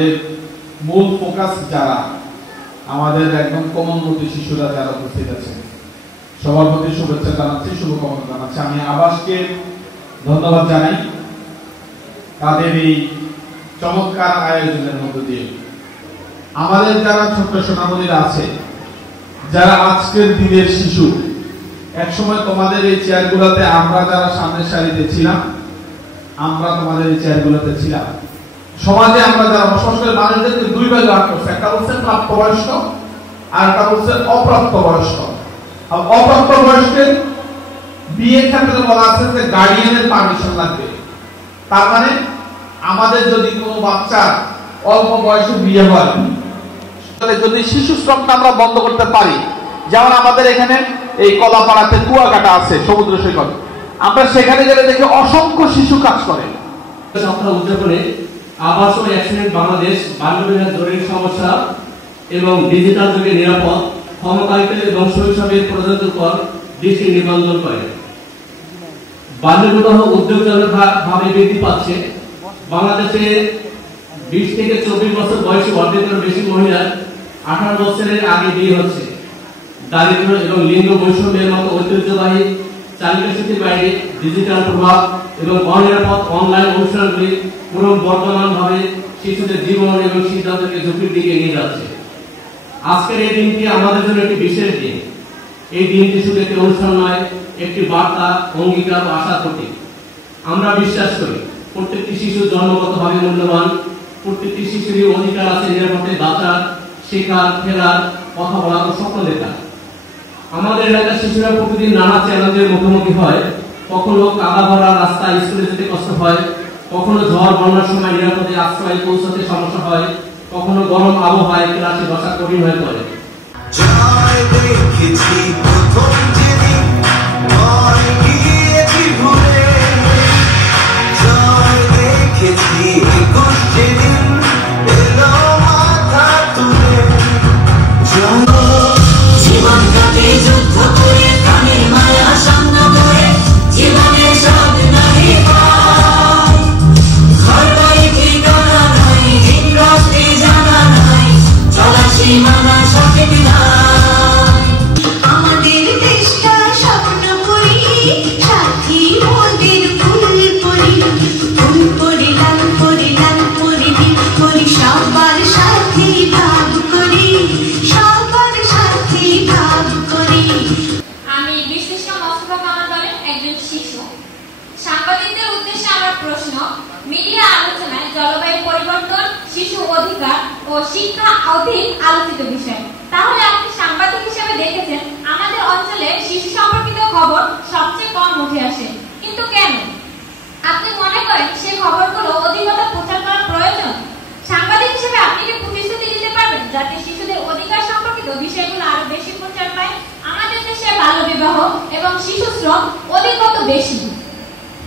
আমাদের মূল ফোকাস যারা আমাদের একদম কমনমতি শিশুরা যারা উপস্থিত আছেন সবার প্রতি শুভেচ্ছা জানাচ্ছি, শুভকামনা জানাচ্ছি। আমি আবাসকে ধন্যবাদ জানাই তাদের এই চমৎকার আয়োজনের মধ্য দিয়ে। আমাদের যারা ছোট্ট সোনামণিরা আছে, যারা আজকের দিনের শিশু, একসময় তোমাদের এই চেয়ারগুলোতে আমরা যারা সামনের সারিতে ছিলাম, আমরা তোমাদের এই চেয়ারগুলোতে ছিলাম। সমাজে আমরা যারা বসবাস করে মানুষদেরকে দুই ভাগে ভাগ করছে, একটা বলছে প্রাপ্তবয়স্ক আর একটা বলছে অপ্রাপ্তবয়স্ক। অপ্রাপ্তবয়স্কের বিয়ের ক্ষেত্রে বলা আছে যে গার্ডিয়ানের পারমিশন লাগবে। তার মানে আমাদের যদি কোনো বাচ্চার অল্প বয়সে বিয়ে হয়, যদি শিশু শ্রমটা আমরা বন্ধ করতে পারি, যেমন আমাদের এখানে এই কলাপাড়াতে কুয়াকাটা আছে সমুদ্র সৈকত, আমরা সেখানে গেলে দেখি অসংখ্য শিশু কাজ করে। সপ্তাহ উদযাপনে আবাস ও অ্যাক্সিডেন্ট বাংলাদেশ বাল্যবিবাহের জরুরি সমস্যা এবং ডিজিটাল যুগে নিরাপদ ক্ষমতায়িত এবং শৈশবের প্রজন্মের উপর দৃষ্টি নিবন্ধন করে। বাল্যবিবাহ উদ্বেগজনকভাবে বৃদ্ধি পাচ্ছে। বাংলাদেশে 20 থেকে 24 বছর বয়সী অর্ধেকের বেশি মহিলার 18 বছরের আগে বিয়ে হচ্ছে। দারিদ্র্য এবং লিঙ্গ বৈষম্যের মতো ঐতিহ্যবাহী চালিকাশক্তির বাইরে ডিজিটাল প্রভাব এবং অনিরাপদ অনলাইন অনুষ্ঠানগুলি ক্রমবর্ধমানভাবে শিশুদের জীবন এবং সিদ্ধান্তকে ঝুঁকির দিকে নিয়ে যাচ্ছে। আজকের এই দিনটি আমাদের জন্য একটি বিশেষ দিন। এই দিনটি শুধু একটি অনুষ্ঠান নয়, একটি বার্তা, অঙ্গীকার ও আশার প্রতীক। আমরা বিশ্বাস করি প্রত্যেকটি শিশু জন্মগতভাবে মূল্যবান। প্রত্যেকটি শিশুরই অধিকার আছে নিরাপদে বাঁচার, শেখার, খেলার, কথা বলার ও স্বপ্ন দেখার। আমাদের এলাকার শিশুরা প্রতিদিন নানা চ্যালেঞ্জের মুখোমুখি হয়। কখনো কাদা ভরা রাস্তায় স্কুলে যেতে কষ্ট হয়, কখনো ঝড় বন্যার সময় নিরাপদে আশ্রয়ে পৌঁছাতে সমস্যা হয়, কখনো গরম আবহাওয়ায় ক্লাসে বসা কঠিন হয়ে পড়ে। সাংবাদিকদের উদ্দেশ্যে আমার প্রশ্ন, মিডিয়া আলোচনায় জলবায়ু পরিবর্তন, শিশু অধিকার ও শিক্ষা অধিক আলোচিত বিষয়। তাহলে আপনি সাংবাদিক হিসেবে দেখেছেন আমাদের অঞ্চলে শিশু সম্পর্কিত খবর সবচেয়ে কম উঠে আসে, কিন্তু কেন? আপনি মনে করেন সেই খবরগুলো অধিকতা প্রচার করা প্রয়োজন? সাংবাদিক হিসেবে আপনি কি প্রতিশ্রুতি দিতে পারবেন যাতে শিশুদের অধিকার সম্পর্কিত বিষয়গুলো আরো বেশি প্রচার পায়? আমাদের দেশে বাল্যবিবাহ এবং শিশু শ্রম অধিকত বেশি।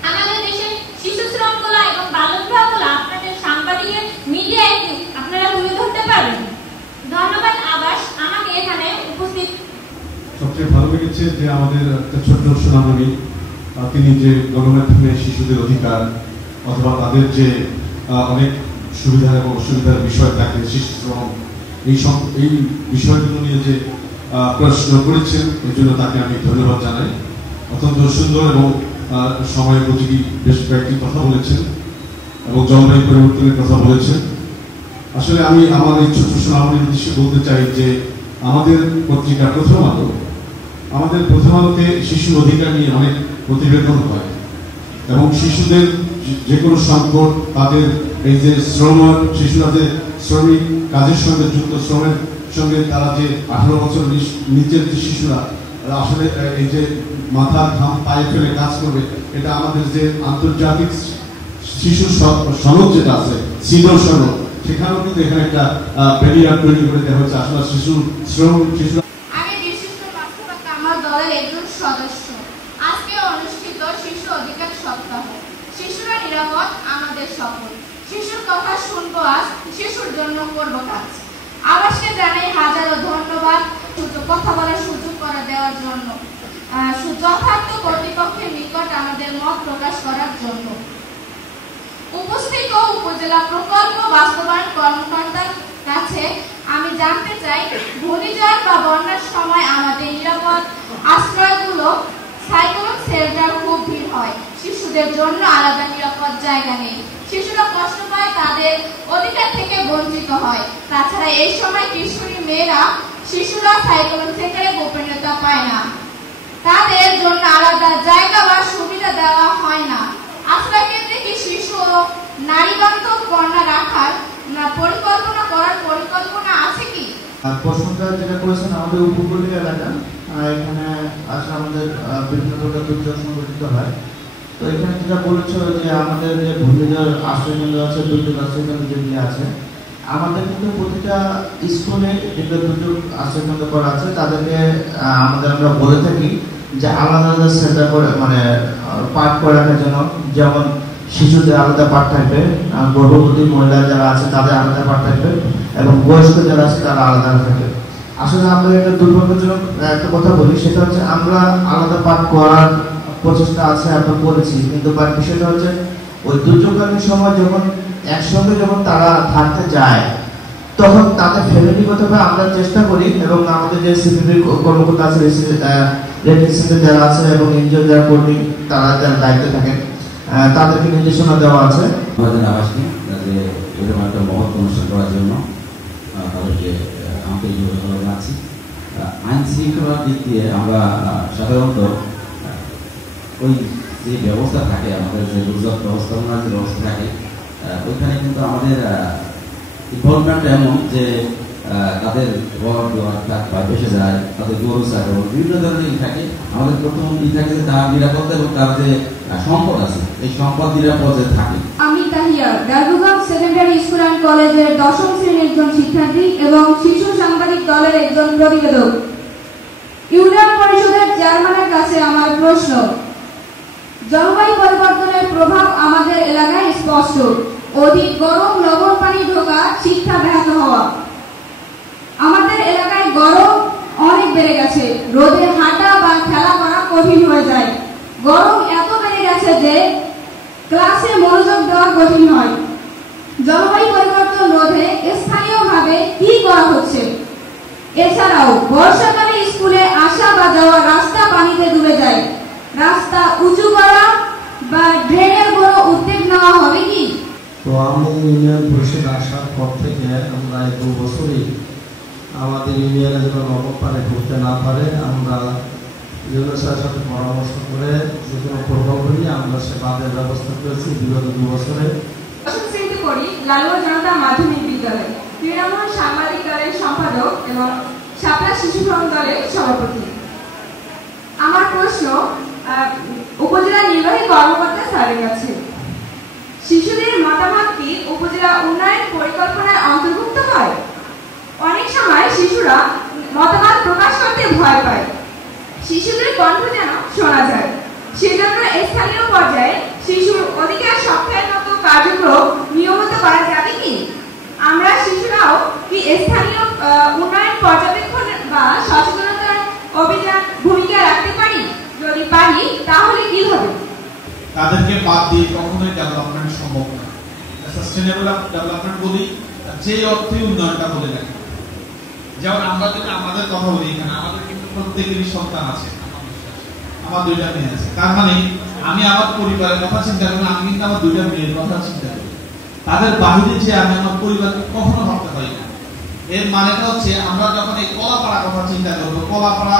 আমাদের দেশে শিশু শ্রমগুলো এবং বাল্যবিবাহগুলো আপনাদের সাংবাদিকের মিডিয়ায় আপনারা তুলে ধরতে পারবেন। ধন্যবাদ আবাস আমাকে এখানে উপস্থিত। সবচেয়ে ভালো লেগেছে যে আমাদের একটা ছোট্ট সোনামণি, তিনি যে গণমাধ্যমে শিশুদের অধিকার অথবা তাদের যে অনেক সুবিধা এবং অসুবিধার বিষয় থাকে, শিশু শ্রম, এই বিষয়গুলো নিয়ে যে প্রশ্ন করেছেন এর জন্য তাকে আমি ধন্যবাদ জানাই। অত্যন্ত সুন্দর এবং সময় উপযোগী বেশ কয়েকটি কথা বলেছেন এবং জলবায়ু পরিবর্তনের কথা বলেছেন। আসলে আমি আমার এই ছোট সোনামণির উদ্দেশ্যে বলতে চাই যে আমাদের পত্রিকা প্রথম আলোতে শিশুর অধিকার নিয়ে অনেক প্রতিবেদন হয় এবং শিশুদের যে কোনো সংকট, তাদের এই যে শিশুরা যে শ্রমিক কাজের সঙ্গে যুক্ত, শ্রমের সঙ্গে তারা যে 18 বছর নিচের যে শিশুরা আসলে এই যে মাথার ঘাম পায়ে ফেলে কাজ করবে, এটা আমাদের যে আন্তর্জাতিক শিশু সনদ যেটা আছে, সিডর সনদ, সেখানেও কিন্তু এখানে একটা ব্যারিয়ার তৈরি করে দেওয়া হচ্ছে। আসলে শিশু শ্রম আমি বিশিষ্ট বাস্তবতা আমার দলের একজন সদস্য। আজকে অনুষ্ঠিত শিশু অধিকার সপ্তাহ। শিশুরা নিরাপদ আমাদের সফল। শিশুর কথা শুনবো আজ, শিশুর জন্য করবো কাজ। আবাসকে জানাই হাজারো ধন্যবাদ কথা বলার সুযোগ করে দেওয়ার জন্য, যথার্থ কর্তৃপক্ষের নিকট আমাদের মত প্রকাশ করার জন্য। উপস্থিত উপজেলা প্রকল্প বাস্তবায়ন কর্মকর্তার কাছে আমি জানতে চাই, ঘূর্ণিঝড় বা বন্যার সময় আমাদের নিরাপদ আশ্রয়গুলো সাইক্লোন শেল্টার খুব ভিড় হয়। শিশুদের জন্য আলাদা নিরাপদ জায়গা নেই। শিশুরা কষ্ট পায়, তাদের অধিকার থেকে বঞ্চিত হয়। তাছাড়া এই সময় কিশোরী মেয়েরা শিশুরা সাইক্লোন থেকে গোপনীয়তা পায় না। তাদের জন্য আলাদা জায়গা বা সুবিধা দেওয়া হয় না। আশ্রয় কেন্দ্রে কি শিশু ও নারী বান্ধব কন্যা রাখার পরিকল্পনা আছে কি? প্রশ্নটা যেটা করেছেন, আমাদের উপকূলীয় এলাকা, এখানে আসলে আমাদের বিভিন্ন ধরনের দুর্যোগ সংঘটিত হয়। তো এখানে যেটা বলেছে যে আমাদের যে ঘূর্ণিঝড় আশ্রয় কেন্দ্র আছে, দুর্যোগ আশ্রয় কেন্দ্র যেগুলি আছে, আমাদের কিন্তু প্রতিটা স্কুলে যেগুলো দুর্যোগ আশ্রয় কেন্দ্র করা আছে তাদেরকে আমরা বলে থাকি যে আলাদা আলাদা সেন্টার করে, মানে পার্ট করে রাখার জন্য। যেমন শিশুদের আলাদা পার্ট থাকবে, গর্ভবতী মহিলা যারা আছে তাদের আলাদা পার্ট থাকবে, এবং বয়স্ক যারা আছে তারা আলাদা থাকবে। আসলে আমরা একটা দুর্ভাগ্যজনক একটা কথা বলি, সেটা হচ্ছে আমরা আলাদা পার্ট করার প্রচেষ্টা আছে, আমরা করেছি, কিন্তু বিষয়টা হচ্ছে ওই দুর্যোগকালীন সময় যখন একসঙ্গে যখন তারা থাকতে যায়, তখন তাদের ফ্যামিলিগতভাবে আমরা চেষ্টা করি, এবং আমাদের যে সিপিবি কর্মকর্তা আছে, যারা আছে এবং এনজিও যারা কর্মী, তারা যারা দায়িত্বে থাকেন, তাদেরকে নির্দেশনা দেওয়া আছে। আমাদের আবাসকে এরকম একটা মহৎ অনুষ্ঠান করার জন্য তাদেরকে আন্তরিকভাবে ধন্যবাদ জানাচ্ছি। আইন শৃঙ্খলার দিক দিয়ে আমরা সাধারণত ওই যে ব্যবস্থা থাকে, আমাদের যে দুর্যোগ ব্যবস্থাপনার যে ব্যবস্থা থাকে, ওইখানে কিন্তু আমাদের ইনভলভমেন্ট এমন যে তাদের ঘর দুয়ার বা বেসে যায়, তাদের গরু ছাগল বিভিন্ন ধরনের থাকে। আমাদের প্রথম থাকে যে তার নিরাপত্তা এবং তার যে সম্পদ আছে, এই সম্পদ নিরাপদে থাকে। আমি তাহিয়া ডারগুগাম সেকেন্ডারি স্কুল অ্যান্ড কলেজের 10ম শ্রেণীর একজন শিক্ষার্থী এবং শিশু সাংবাদিক দলের একজন প্রতিবেদক। ইউনিয়ন পরিষদের চেয়ারম্যানের কাছে আমার প্রশ্ন, জলবায়ু পরিবর্তনের প্রভাব আমাদের এলাকায় স্পষ্ট। অধিক গরম, লবণ পানি ঢোকা, শিক্ষা ব্যাহত হওয়া। আমাদের এলাকায় গরম অনেক বেড়ে গেছে, রোদে হাঁটা বা খেলা করা কঠিন হয়ে যায়। গরম এত বেড়ে গেছে যে ক্লাসে মনোযোগ দেওয়া কঠিন হয়। জলবায়ু পরিবর্তন রোধে স্থানীয়ভাবে কি করা হচ্ছে? এছাড়াও বর্ষাকালে স্কুলে আসা বা যাওয়ার রাস্তা পানিতে ডুবে যায়। রাস্তা উঁচু করা বা ড্রেনের কোনো উদ্যোগ নেওয়া হবে কি? তো আমি ইউনিয়ন পরিষদ আসার পর থেকে আমরা 2 বছরই আমাদের ইউনিয়নে যেন নবম পারে ঢুকতে না পারে, আমরা ইউনিয়নের সাথে পরামর্শ করে যে কোনো প্রকল্প নিয়ে আমরা সে বাঁধের ব্যবস্থা করেছি বিগত 2 বছরে। করি লালুয়া জনতা মাধ্যমিক বিদ্যালয়, তৃণমূল সাংবাদিক দলের সম্পাদক এবং শাপলা শিশু ফোরাম দলের সভাপতি। আমার প্রশ্ন উপজেলা নির্বাহী কর্মকর্তা স্যারের কাছে, শিশুদের মতামত কি উপজেলা উন্নয়ন পরিকল্পনায় অন্তর্ভুক্ত হয়? অনেক সময় শিশুরা মতামত প্রকাশ করতে ভয় পায়, শিশুদের কণ্ঠ যেন শোনা যায়। সেজন্য স্থানীয় পর্যায়ে শিশুর অধিকার সপ্তাহের মতো কার্যক্রম নিয়মিত করা যাবে কি? আমরা শিশুরাও কি স্থানীয় উন্নয়ন পর্যবেক্ষণ বা সচেতনতার অভিযান ভূমিকা রাখতে পারি? যদি পারি তাহলে কি হবে? তাদেরকে বাদ দিয়ে কখনোই ডেভেলপমেন্ট সম্ভব না। সাস্টেইনেবল ডেভেলপমেন্ট বলি যে অর্থে উন্নয়নটা বলে রাখি। যেমন আমরা যদি আমাদের কথা বলি, এখানে আমাদের কিন্তু প্রত্যেকেরই সন্তান আছে, আমার 2টা মেয়ে আছে। তার মানে আমি আমার পরিবারের কথা চিন্তা করি, আমি কিন্তু আমার 2টা মেয়ের কথা চিন্তা করি। তাদের বাহিরে যে আমি আমার পরিবারকে কখনো ভাবতে পারি না। এর মানেটা হচ্ছে আমরা যখন এই কলাপাড়া কথা চিন্তা করবো, কলাপাড়া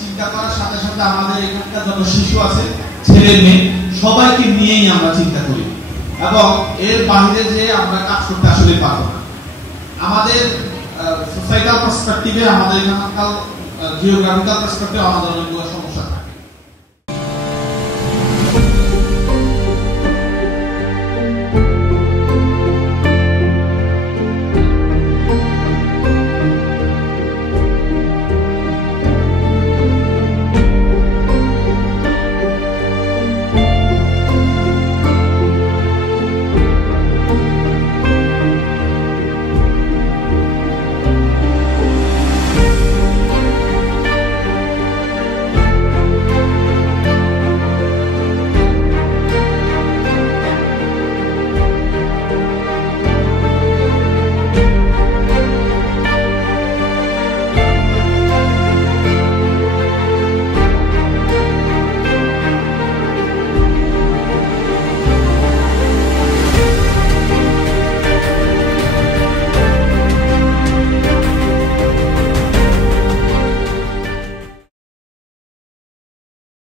চিন্তা করার সাথে সাথে আমাদের এখানকার যত শিশু আছে, ছেলে মেয়ে সবাইকে নিয়েই আমরা চিন্তা করি, এবং এর বাহিরে যে আমরা কাজ করতে আসলে পারবো না। আমাদের সোসাইটাল পার্সপেক্টিভে, আমাদের এখানকার জিওগ্রাফিক্যাল পার্সপেক্টিভে আমাদের অনেকগুলো সমস্যা থাকে।